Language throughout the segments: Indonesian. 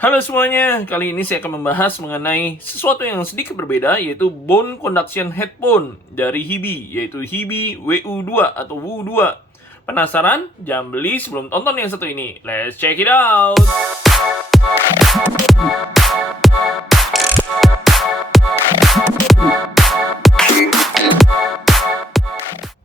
Halo semuanya, kali ini saya akan membahas mengenai sesuatu yang sedikit berbeda, yaitu bone conduction headphone dari Hibi, yaitu Hibi WU2 atau WU2. Penasaran? Jangan beli sebelum tonton yang satu ini. Let's check it out!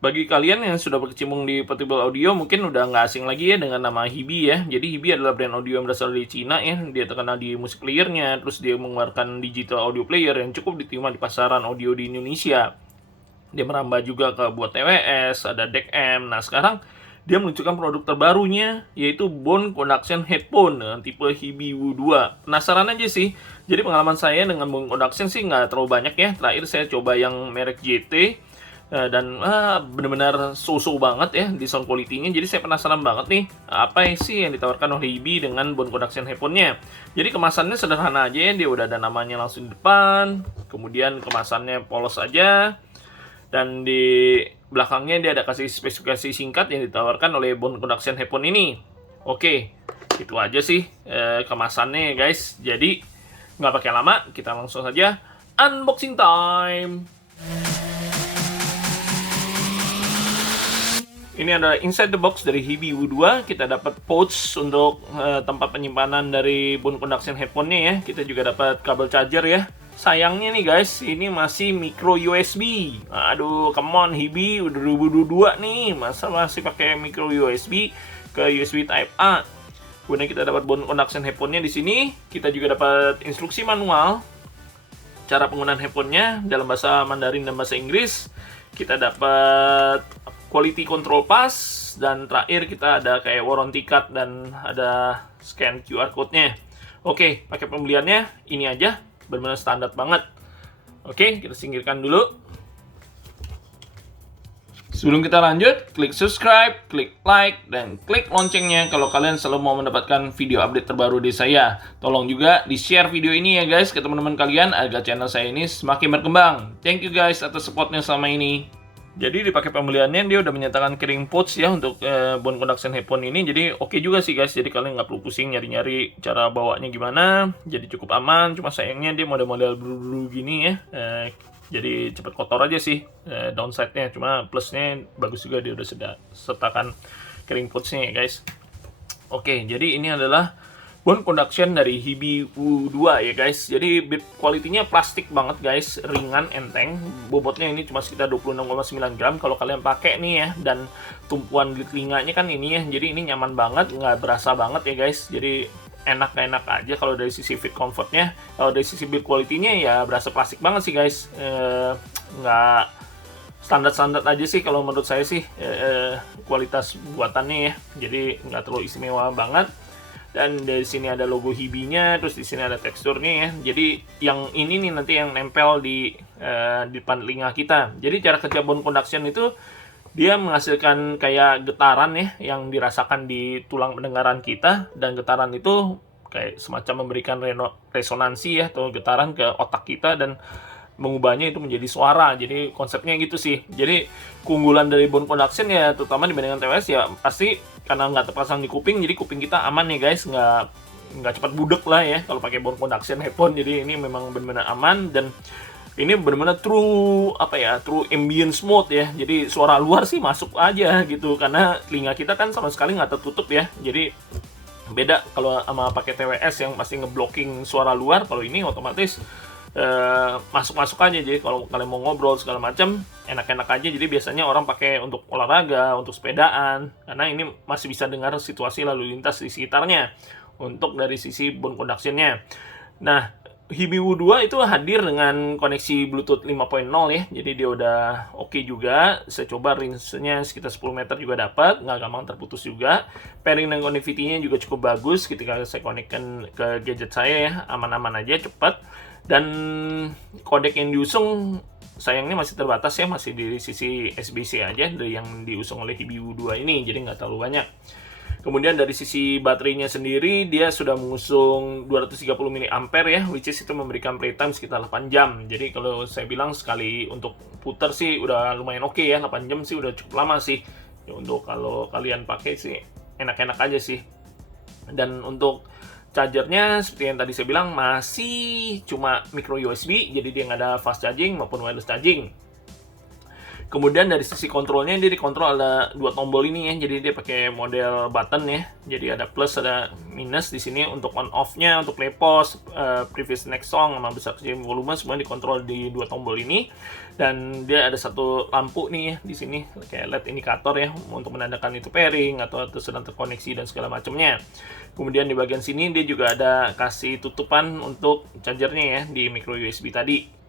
Bagi kalian yang sudah berkecimpung di portable audio, mungkin udah nggak asing lagi ya dengan nama Hibi ya. Jadi Hibi adalah brand audio yang berasal dari Cina ya. Dia terkenal di musik playernya, terus dia mengeluarkan digital audio player yang cukup diterima di pasaran audio di Indonesia. Dia merambah juga ke buat TWS, ada DEC-M. Nah sekarang dia meluncurkan produk terbarunya, yaitu Bone Conduction Headphone dengan tipe Hibi W2. Penasaran aja sih. Jadi pengalaman saya dengan Bone Conduction sih nggak terlalu banyak ya. Terakhir saya coba yang merek JT, dan benar-benar so-so banget ya di sound quality-nya. Jadi saya penasaran banget nih, apa sih yang ditawarkan oleh Hibi dengan bone conduction headphone-nya. Jadi kemasannya sederhana aja ya, dia udah ada namanya langsung di depan, kemudian kemasannya polos aja, dan di belakangnya dia ada kasih spesifikasi singkat yang ditawarkan oleh bone conduction headphone ini. Oke, itu aja sih kemasannya guys. Jadi nggak pakai lama, kita langsung saja unboxing time. Ini adalah inside the box dari Hibi W2. Kita dapat pouch untuk tempat penyimpanan dari bone conduction headphone-nya ya. Kita juga dapat kabel charger ya. Sayangnya nih guys, ini masih micro USB. Aduh, come on Hibi, udah 2022 nih. Masa masih pakai micro USB ke USB Type A? Kemudian kita dapat bone conduction headphone-nya di sini. Kita juga dapat instruksi manual cara penggunaan headphone-nya dalam bahasa Mandarin dan bahasa Inggris. Kita dapat quality control pass, dan terakhir kita ada kayak warranty card dan ada scan QR code-nya. Oke, pakai pembeliannya ini aja, benar-benar standar banget. Oke, kita singkirkan dulu. Sebelum kita lanjut, klik subscribe, klik like, dan klik loncengnya kalau kalian selalu mau mendapatkan video update terbaru dari saya. Tolong juga di-share video ini ya guys ke teman-teman kalian agar channel saya ini semakin berkembang. Thank you guys atas supportnya selama ini. Jadi dipakai pembeliannya dia udah menyatakan carrying pouch ya untuk bone conduction headphone ini. Jadi oke juga sih guys. Jadi kalian nggak perlu pusing nyari-nyari cara bawanya gimana. Jadi cukup aman. Cuma sayangnya dia model-model buru-buru gini ya. Jadi cepet kotor aja sih downside-nya. Cuma plusnya bagus juga, dia udah sertakan carrying pouch-nya ya guys. Oke, jadi ini adalah bone conduction dari Hibi W2 ya guys. Jadi build quality-nya plastik banget guys, ringan, enteng. Bobotnya ini cuma sekitar 26,9 gram kalau kalian pakai nih ya. Dan tumpuan di telinganya kan ini ya, jadi ini nyaman banget, nggak berasa banget ya guys. Jadi enak-enak aja kalau dari sisi fit comfortnya. Kalau dari sisi build quality-nya ya berasa plastik banget sih guys. Nggak standar-standar aja sih kalau menurut saya sih kualitas buatannya ya. Jadi nggak terlalu istimewa banget. Dan dari sini ada logo Hibi-nya, terus di sini ada teksturnya ya. Jadi yang ini nih nanti yang nempel di depan telinga kita. Jadi cara kerja bone conduction itu dia menghasilkan kayak getaran ya yang dirasakan di tulang pendengaran kita, dan getaran itu kayak semacam memberikan resonansi ya atau getaran ke otak kita dan mengubahnya itu menjadi suara. Jadi konsepnya gitu sih. Jadi keunggulan dari bone conduction ya, terutama dibandingkan TWS ya, pasti karena nggak terpasang di kuping, jadi kuping kita aman nih guys, nggak cepat budek lah ya kalau pakai bone conduction headphone. Jadi ini memang benar-benar aman, dan ini benar-benar true true ambience mode ya. Jadi suara luar sih masuk aja gitu, karena telinga kita kan sama sekali nggak tertutup ya. Jadi beda kalau sama pakai TWS yang pasti ngeblocking suara luar. Kalau ini otomatis masuk-masuk aja. Jadi kalau kalian mau ngobrol segala macam enak-enak aja. Jadi biasanya orang pakai untuk olahraga, untuk sepedaan, karena ini masih bisa dengar situasi lalu lintas di sekitarnya untuk dari sisi bone conduction-nya. Nah, Hibi W2 itu hadir dengan koneksi Bluetooth 5.0 ya. Jadi dia udah oke juga. Saya coba range-nya sekitar 10 meter juga dapat, nggak gampang terputus juga. Pairing dan connectivity-nya juga cukup bagus ketika saya connect-kan ke gadget saya ya. Aman-aman aja, cepat. Dan kodek yang diusung sayangnya masih terbatas ya, masih di sisi SBC aja dari yang diusung oleh Hibi W2 ini, jadi nggak terlalu banyak. Kemudian dari sisi baterainya sendiri, dia sudah mengusung 230 mAh ya, which is itu memberikan playtime sekitar 8 jam. Jadi kalau saya bilang sekali untuk putar sih udah lumayan oke ya, 8 jam sih udah cukup lama sih. Ya, untuk kalau kalian pakai sih enak-enak aja sih. Dan untuk Chargernya seperti yang tadi saya bilang masih cuma micro USB, jadi dia nggak ada fast charging maupun wireless charging. Kemudian dari sisi kontrolnya, dia dikontrol ada dua tombol ini ya, jadi dia pakai model button ya, jadi ada plus ada minus di sini untuk on off-nya, untuk play pause, previous next song, sama besar kecil volume semua dikontrol di dua tombol ini. Dan dia ada satu lampu nih ya di sini kayak LED indikator ya untuk menandakan itu pairing atau sedang terkoneksi dan segala macamnya. Kemudian di bagian sini dia juga ada kasih tutupan untuk chargernya ya di micro USB tadi.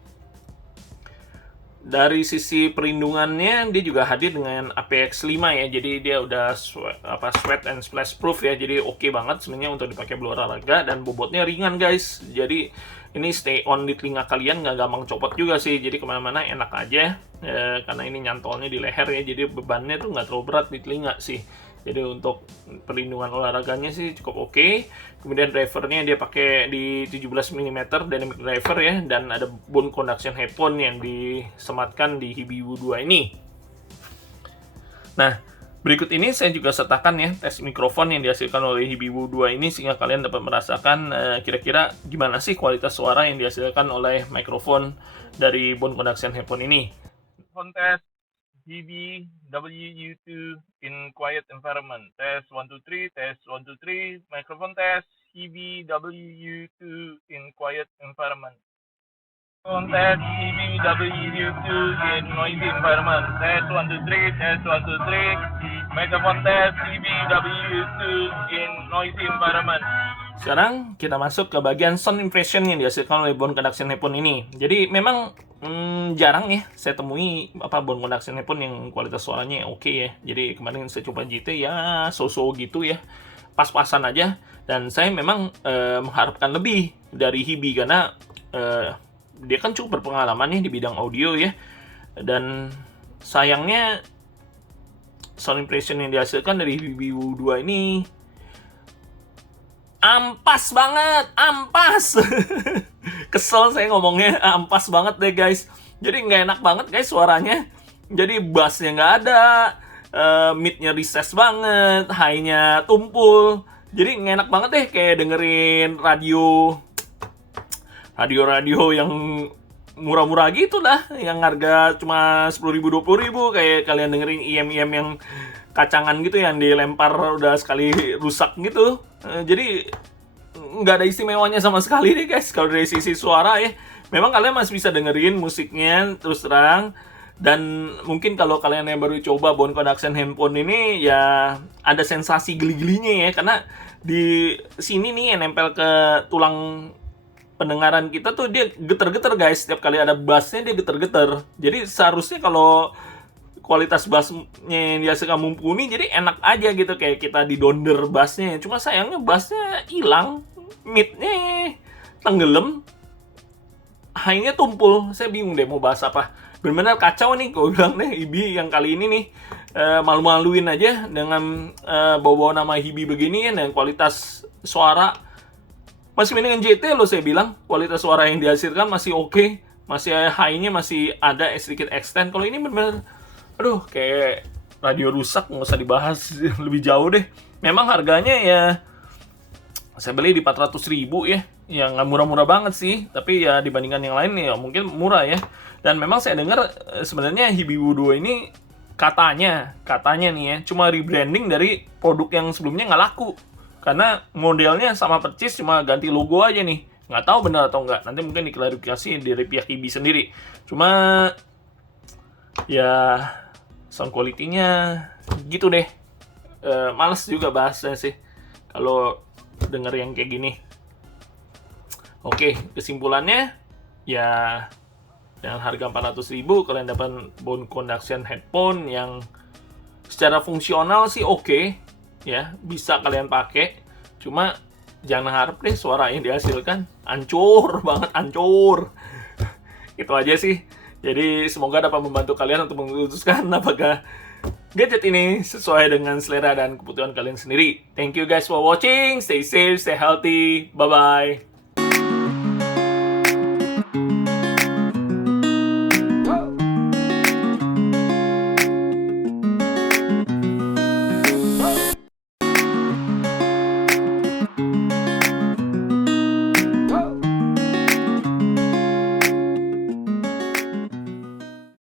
Dari sisi perlindungannya dia juga hadir dengan apx5 ya, jadi dia udah sweat and splash proof ya, jadi oke banget sebenarnya untuk dipakai berolahraga, dan bobotnya ringan guys, jadi ini stay on di telinga kalian, nggak gampang copot juga sih, jadi kemana-mana enak aja karena ini nyantolnya di leher ya, jadi bebannya tuh nggak terlalu berat di telinga sih. Jadi untuk perlindungan olahraganya sih cukup oke. Kemudian drivernya dia pakai di 17 mm dynamic driver ya, dan ada bone conduction headphone yang disematkan di Hibibu 2 ini. Nah, berikut ini saya juga sertakan ya tes mikrofon yang dihasilkan oleh Hibibu 2 ini, sehingga kalian dapat merasakan kira-kira gimana sih kualitas suara yang dihasilkan oleh mikrofon dari bone conduction headphone ini. Test Hibi WU2 in quiet environment. Test 1 2 3, test 1 2 3, microphone test Hibi WU2 in quiet environment. Microphone test Hibi WU2 in noisy environment. Test 1 2 3, test 1 2 3, microphone test Hibi WU2 in noisy environment. Sekarang kita masuk ke bagian sound impression yang dihasilkan oleh bone conduction headphone ini. Jadi memang jarang ya saya temui bone conduction headphone yang kualitas suaranya oke ya. Jadi kemarin saya coba GT ya so-so gitu ya, pas-pasan aja. Dan saya memang mengharapkan lebih dari Hibi karena dia kan cukup berpengalaman ya di bidang audio ya. Dan sayangnya sound impression yang dihasilkan dari Hibi 2 ini ampas banget, ampas. Kesel saya ngomongnya, ampas banget deh guys. Jadi nggak enak banget guys suaranya. Jadi bassnya nggak ada, mid-nya recess banget, high-nya tumpul. Jadi nggak enak banget deh kayak dengerin radio yang murah-murah gitu dah, yang harga cuma 10.000 20.000, kayak kalian dengerin IM yang kacangan gitu yang dilempar udah sekali rusak gitu. Jadi nggak ada istimewanya sama sekali nih guys kalau dari sisi suara ya. Memang kalian masih bisa dengerin musiknya terus terang, dan mungkin kalau kalian yang baru coba bone conduction headphone ini ya ada sensasi geli-gelinya ya, karena di sini nih yang nempel ke tulang pendengaran kita tuh dia geter-geter guys, setiap kali ada bassnya dia geter-geter. Jadi seharusnya kalau kualitas bassnya yang dihasilkan mumpuni, jadi enak aja gitu kayak kita di donder bassnya. Cuma sayangnya bassnya hilang, mid-nya tenggelam, high-nya tumpul. Saya bingung deh mau bahas apa. Benar-benar kacau nih gue bilang deh, Hibi yang kali ini nih malu-maluin aja dengan bawa-bawa nama Hibi begini ya, dan kualitas suara masih dengan JT loh. Saya bilang kualitas suara yang dihasilkan masih oke, masih high-nya masih ada sedikit extend. Kalau ini benar-benar aduh kayak radio rusak, nggak usah dibahas lebih jauh deh. Memang harganya ya saya beli di 400.000 ya, yang nggak murah-murah banget sih, tapi ya dibandingkan yang lain ya mungkin murah ya. Dan memang saya dengar sebenarnya Hibibu 2 ini katanya nih ya cuma rebranding dari produk yang sebelumnya nggak laku, karena modelnya sama persis, cuma ganti logo aja nih. Nggak tahu benar atau nggak, nanti mungkin diklarifikasi dari pihak Hibi sendiri. Cuma ya sound quality-nya gitu deh. Males juga bahasnya sih kalau denger yang kayak gini. Oke, kesimpulannya ya dengan harga 400.000 kalian dapat bone conduction headphone yang secara fungsional sih oke ya, bisa kalian pakai. Cuma jangan harap deh suara yang dihasilkan hancur banget, hancur. Itu aja sih. Jadi semoga dapat membantu kalian untuk memutuskan apakah gadget ini sesuai dengan selera dan kebutuhan kalian sendiri. Thank you guys for watching. Stay safe, stay healthy. Bye-bye.